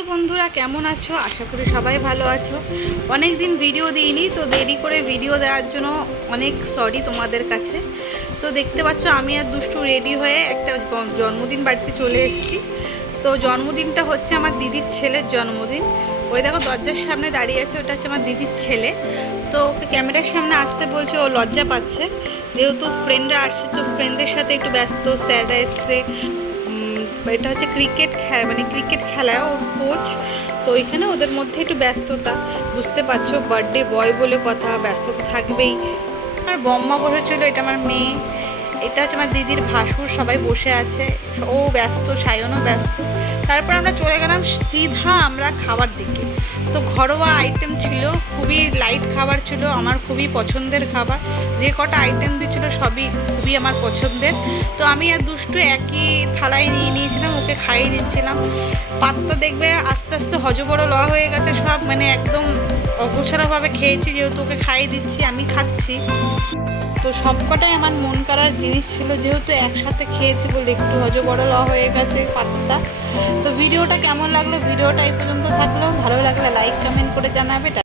Hello বন্ধুরা, কেমন আছো? আশা করি সবাই ভালো আছো। অনেক দিন ভিডিও দিইনি, তো দেরি করে ভিডিও দেওয়ার জন্য অনেক সরি তোমাদের কাছে। তো দেখতে পাচ্ছ আমি আর দুষ্টু রেডি হয়ে একটা জন্মদিন বাড়িতে চলে এসেছি। তো জন্মদিনটা হচ্ছে আমার দিদির ছেলের জন্মদিন। ওই দেখো দরজার সামনে দাঁড়িয়ে আছে, ওটা হচ্ছে আমার দিদির ছেলে। তো ওকে ক্যামেরার সামনে আসতে বলছে, ও লজ্জা পাচ্ছে যেহেতু ফ্রেন্ডরা আসছে, তো ফ্রেন্ডদের সাথে একটু ব্যস্ত। স্যাররা এসছে, এটা হচ্ছে ক্রিকেট খেলা ওর কোচ। তো ওইখানে ওদের মধ্যে একটু ব্যস্ততা, বুঝতে পারছো, বার্থডে বয় বলে কথা, ব্যস্ততা থাকবেই। আর বম্মা বসেছিল, এটা আমার মেয়ে, এটা হচ্ছে আমার দিদির ভাসুর, সবাই বসে আছে, ও ব্যস্ত, সায়নও ব্যস্ত। তারপর আমরা চলে গেলাম সিধা আমরা খাবার দিকে। তো ঘরোয়া আইটেম ছিল, খুবই লাইট খাবার ছিল, আমার খুবই পছন্দের খাবার। যে কটা আইটেম দিয়েছিল সবই খুবই আমার পছন্দের। তো আমি আর দুষ্টু একই থালায় নিয়ে নিয়েছিলাম, ওকে খাইয়ে দিচ্ছিলাম। পাতটা দেখবে আস্তে আস্তে হজবড় লওয়া হয়ে গেছে সব, একদম অগোছালোভাবে খেয়েছি, যেহেতু ওকে খাইয়ে দিচ্ছি, আমি খাচ্ছি। তো সবকটাই আমার মন করার জিনিস ছিল, যেহেতু একসাথে খেয়েছি বলে একটু হজবড় ল হয়ে গেছে পাতটা। তো ভিডিওটা কেমন লাগলো, ভিডিওটা এই পর্যন্ত থাকলো। ভালো লাগলে লাইক কমেন্ট করে জানাবে।